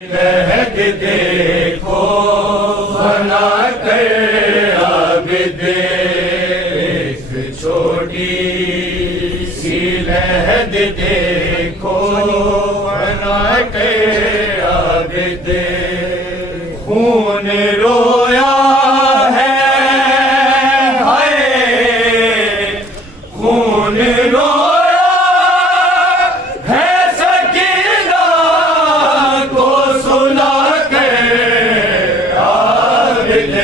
लहद देखो बना कर आबिद, एक छोटी सी लहद देखो बना कर आबिद। खून रोया है हाय, खून रोया है सकीना को सुला कर आबिद।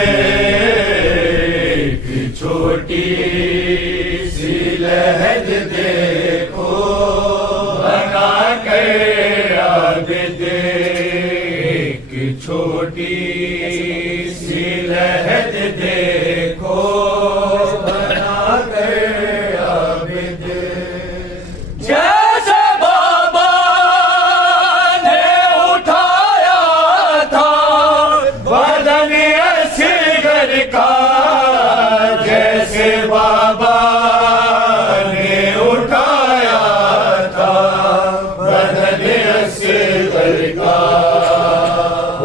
एक छोटी सी लहद देखो बना कर आबिद, एक छोटी सी लहद देखो बना कर आबिद। जैसे बाबा ने उठाया था बदन असगर का, जैसे बाबा ने उठाया था बदन असगर का,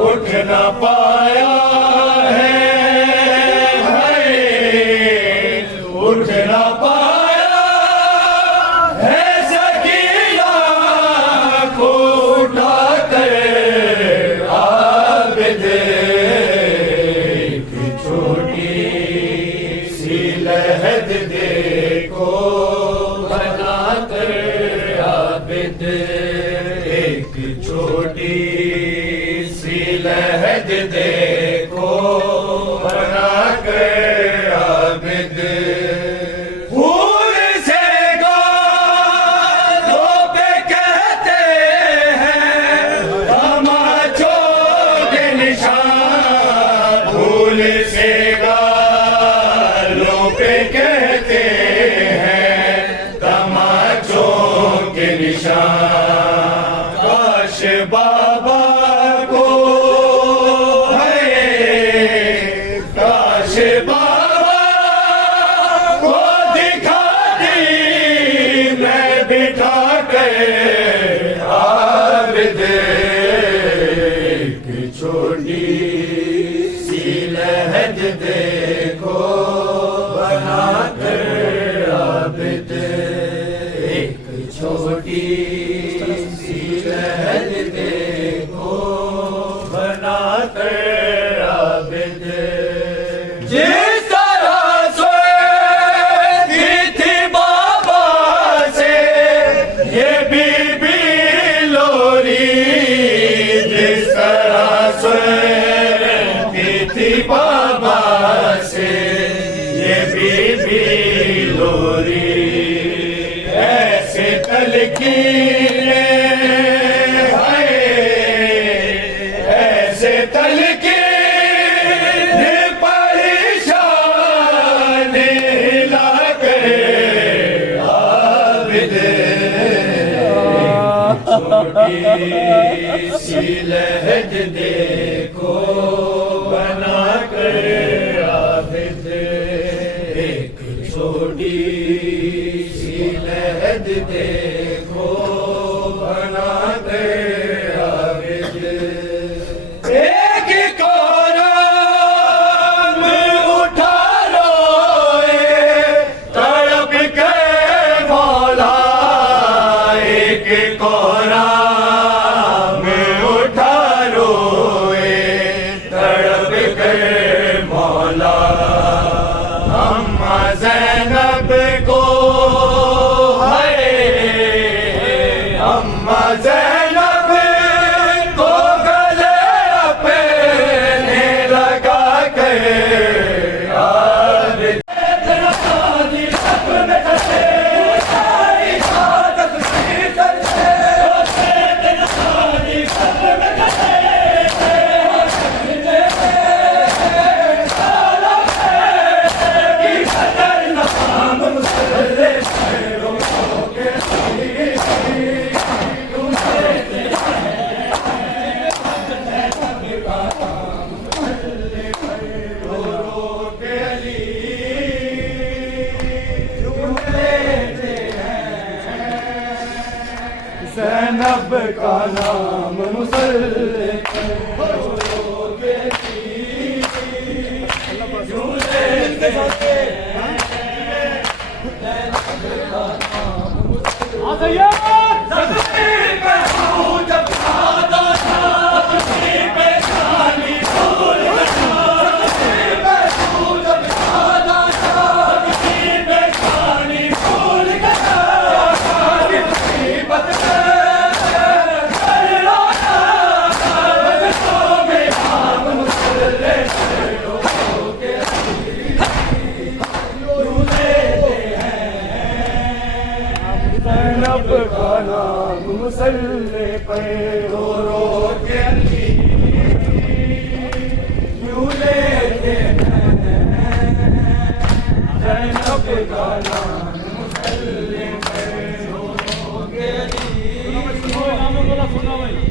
उठ न पाया है उठ न पाया है सकीना को उठा कर आबिद। एक छोटी सी लहद देखो बना कर आबिद, एक छोटी सी लहद देखो बना कर आबिद। फूल से गालों पे कहते हैं तमाचों के निशान, फूल से गालों पे कहते हैं तमाचों के निशान। काश बाबा को काश बाबा को दिखा दी मैं बिठा कर आबिद। एक छोटी सी लहद देखो बना कर आबिद, एक छोटी सी लहद देखो बना कर आबिद। जिस तरह सोई थी बाबा से ये बीबी लोरी, जिस तरह सोई थी बाबा से ये बीबी लोरी, ऐसे तलकीने हाय, ऐसे तलकीने छोटी सी लहद देखो बना कर आबिद, एक छोटी सी लहद देखो बना कर आबिद। एक कोराम उठा रोए तड़प के मौला, एक कोराम उठा रोए तड़प के मौला। अम्मा ज़ैनब को है जैनब का नाम मुसल्ले पे रोगे यूं लेते हैं जैनब का नाम मुसल्ले पे हूँ जब सादा था पे खाली फूल पे हूँ जब सादा था पे खाली फूल जैनब का नाम मुसल्ले पे रो रो के यूं लेते हैं जैनब का नाम मुसल्ले पे रो रो के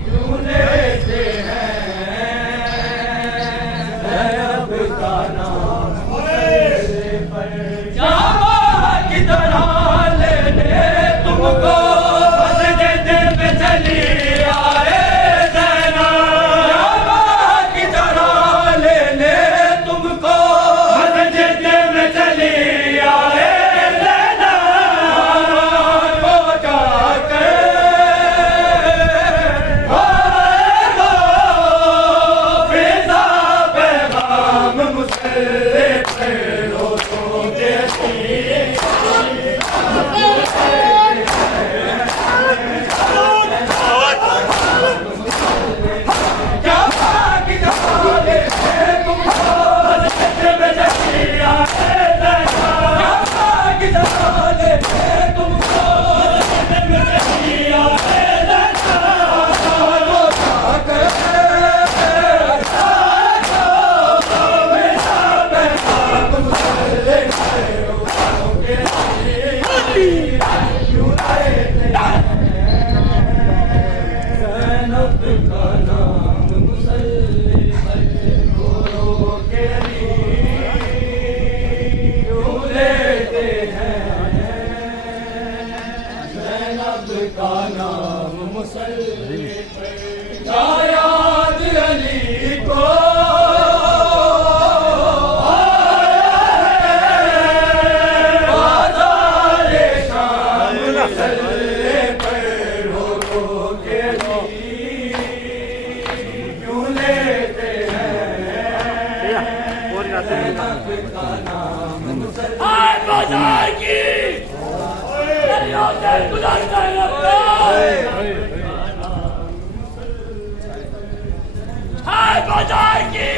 यूं लेते हैं जैनब का नाम मुसल्ले पे जावा की तरह लेने तुमको मस्जिद में चली आए जैनब की तरह लेने तुमको मस्जिद में चली आए जैनब को जाके आएगा फिजा पैगाम मुसल्ले पे रोज़ों का नाम मुसल्ले पे याद अली को बाज़ारे शाम मुसल्ले पे रो रो के यूं लेते हैं जैनब का नाम मुसल्ले बाजार की बाजार की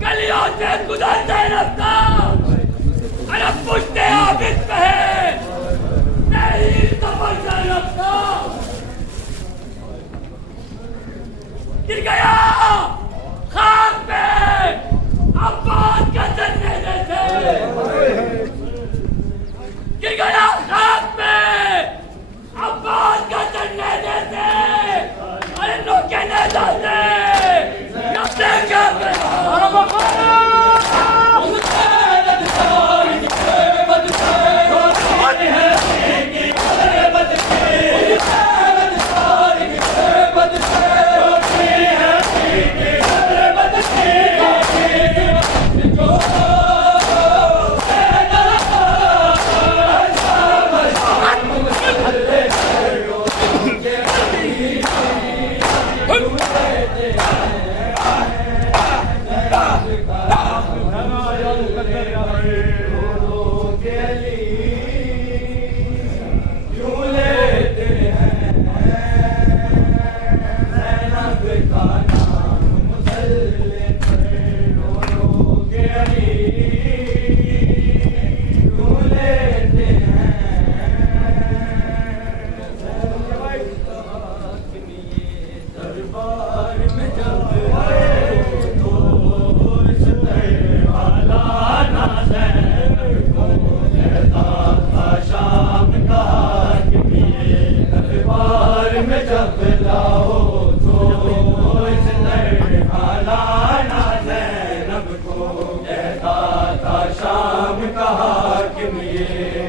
गलियों से गुजरते रफ्ता अरे पुश्ते आबिद पे नहीं समझते रफ्ता गिर गया खाक पे अब्बास का जन्ने जैसे गिर गया खाक पे अब्बास का जन्ने जैसे अरे लोग कहने जाते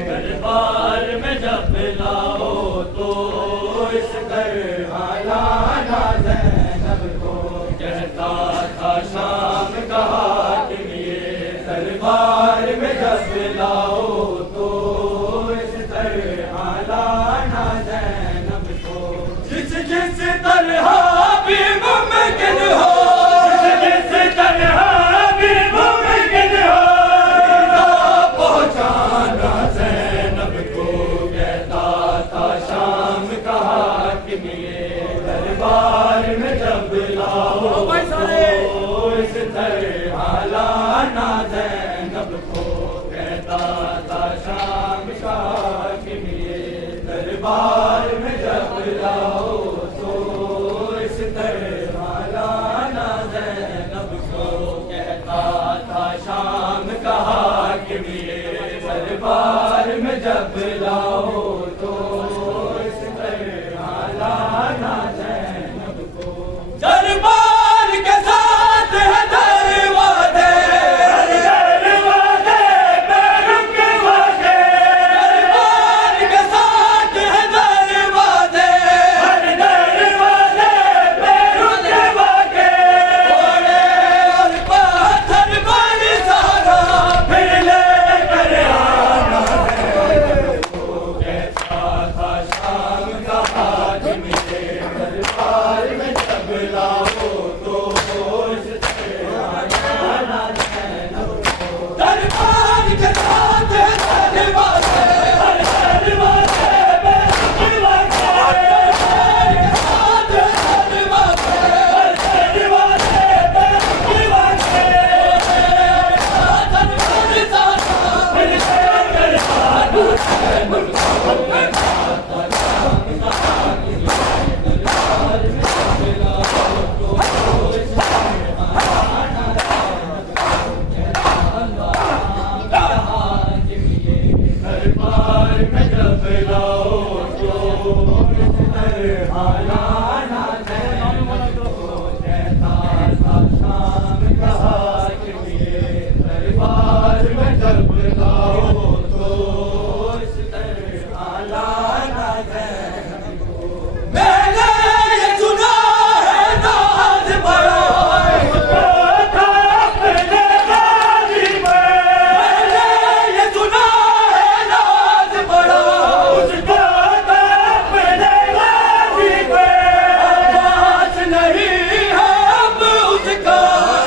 दरबार में जब लाओ तो इस सारे इस तरह लाना ज़ैनब को कहता था शाम का कि मेरे दरबार में जब लाओ तो इस तरह लाना ज़ैनब को कहता था शाम का कि मेरे दरबार में जब लाओ तो इस तरह लाना ज़ैनब को दरबार के साथ है दरवाजे दरवाजे पे रुकवाजे दरबार के साथ है दरवाजे दरवाजे पे रुकवाजे घोड़े और पत्थर पर सारा फिर लेकर आना कहता था शाम का आज मेरे दरबार में जब लाओ तो इस दरबार के साथ है दरवाजे दरवाजे पे रुकवाजे दरबार के साथ है दरवाजे दरवाजे पे रुकवाजे पत्थर पर सारा फिर लेकर आना दरबार में जब लाओ तो इस तरह लाना ज़ैनब को कहता था शाम का कि मेरे दरबार में जब लाओ तो इस तरह लाना ज़ैनब को मैंने ये सुना है नाज बड़ा अपने गाजी में मैंने ये सुना है नाज बड़ा उसको अपने गाजी में आवाज नहीं है अब उसका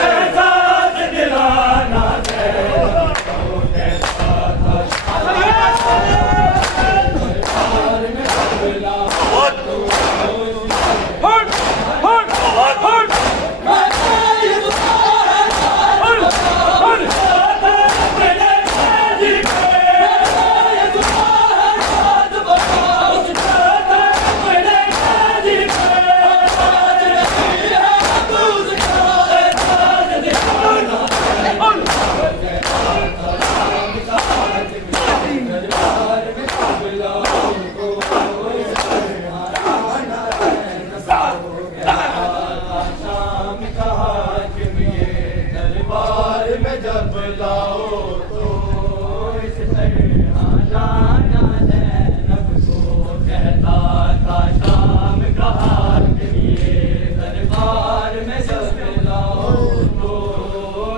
एहसास दिलाना ज़ैनब को कहता था दरबार में जब लाओ तो मैंने ये सुना है नाज अपने गाजी में ये सुना है नाज बड़ा अपने गाजी में आवाज नहीं है अब उसका एहसास दिलाना दरबार में जब लाओ तो इस शाम कहा कि मेरे दरबार में जब लाओ तो इस तरह लाना ज़ैनब को कहता था शाम कहा कि मेरे दरबार में जब लाओ तो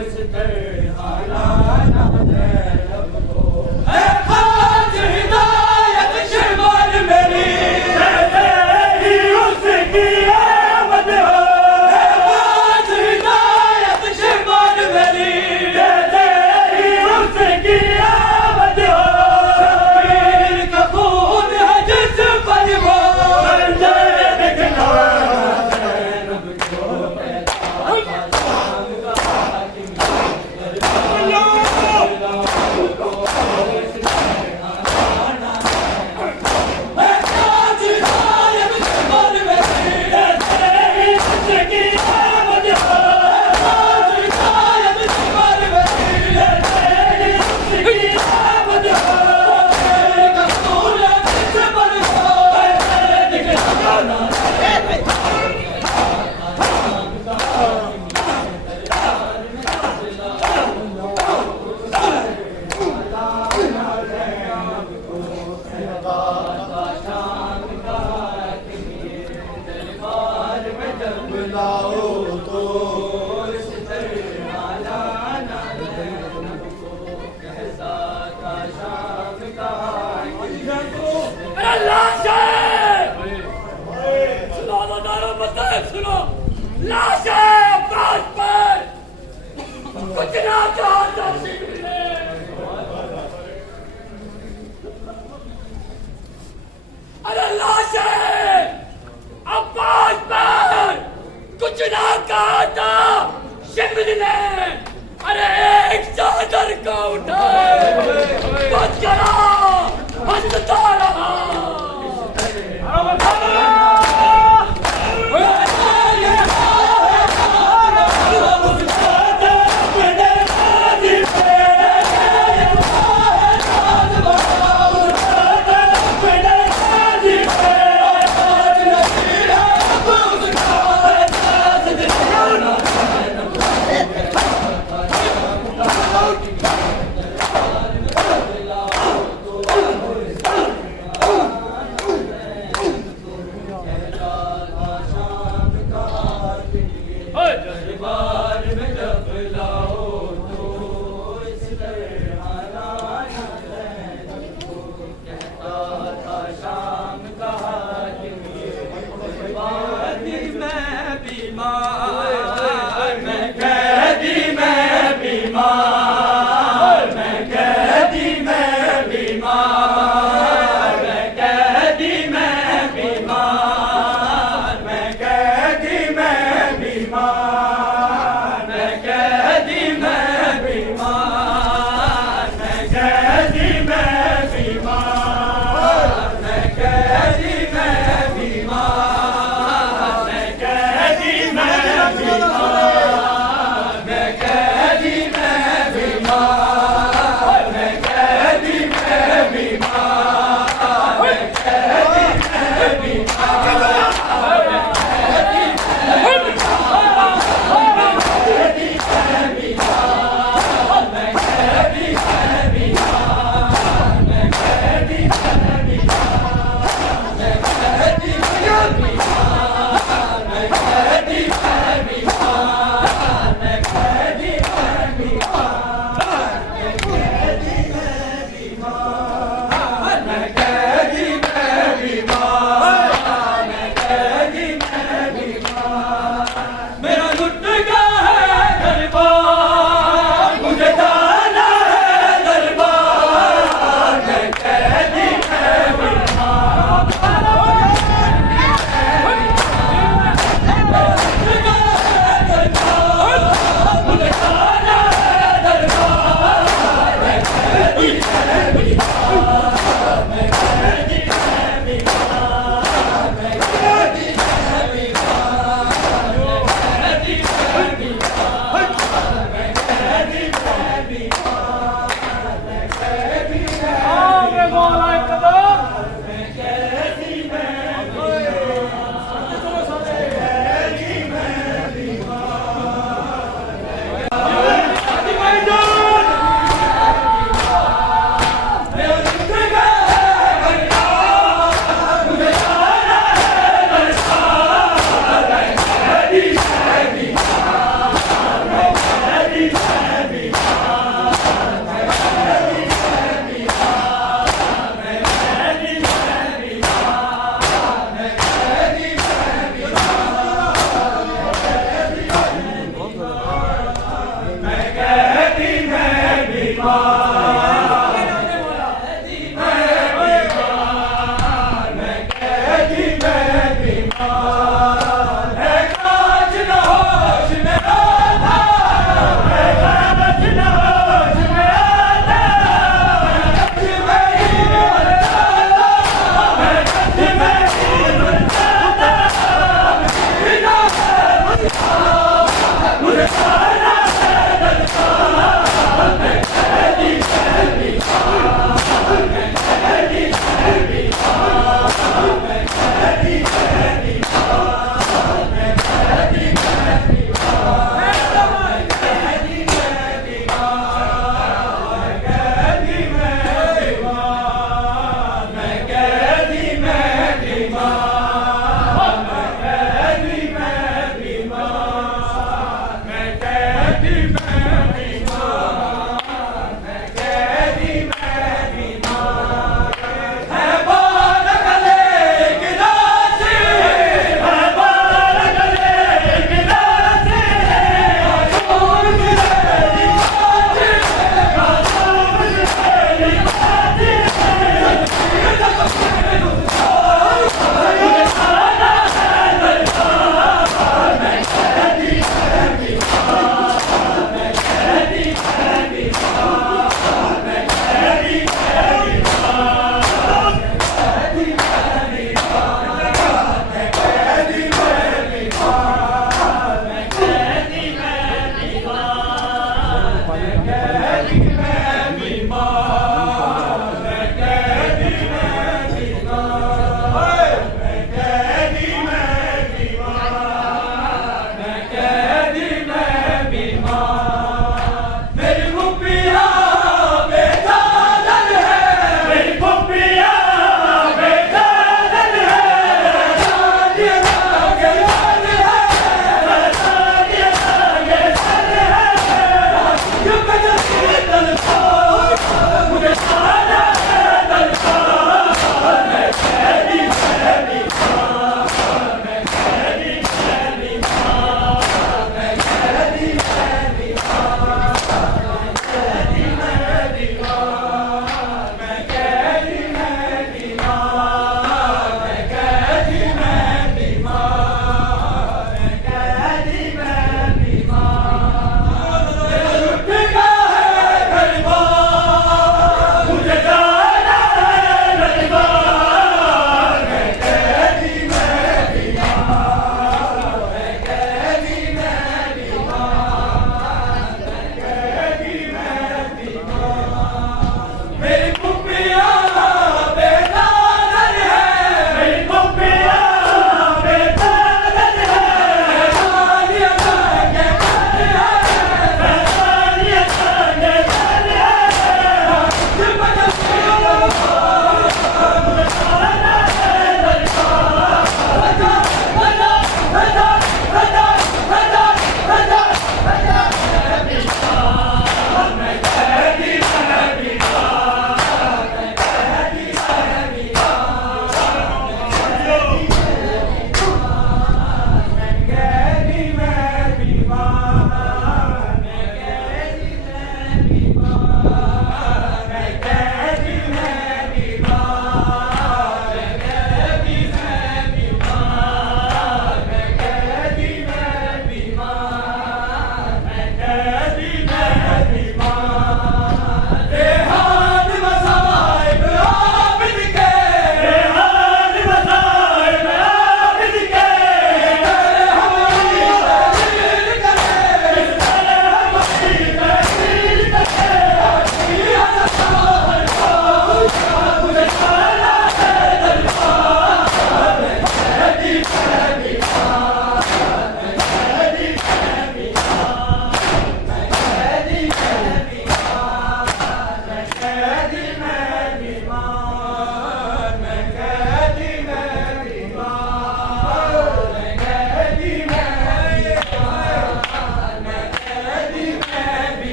इस तरह लाना ज़ैनब को है खाज हिदायत शिमर मेरी जैसे ही उसकी आमद हो खाज हिदायत शिमर मेरी जैसे ही उसकी आमद हो शबीर का खून है जिस पर वो मंजर दिखलाना ज़ैनब को कहता था शाम का कि मेरे दरबार में जब लाओ तो इस तरह लाना है खाज हिदायत शिमर मेरी जैसे ही उसकी आमद हो खाज हिदायत शिमर मेरी जैसे ही उसकी आमद हो शबीर का खून है जिस पर वो मंजर दिखलाना दरबार में जब लाओ तो इस तरह लाना ज़ैनब को कहता था शाम का लाश है सुनो तो दारो मतलब सुनो लाश है अब्बास पर कुछ ना चाहता मिले अरे लाश है अब्बास पर कुछ ना कहता शिमली ने अरे एक चादर को उठाए बच गया हंसता रहा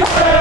है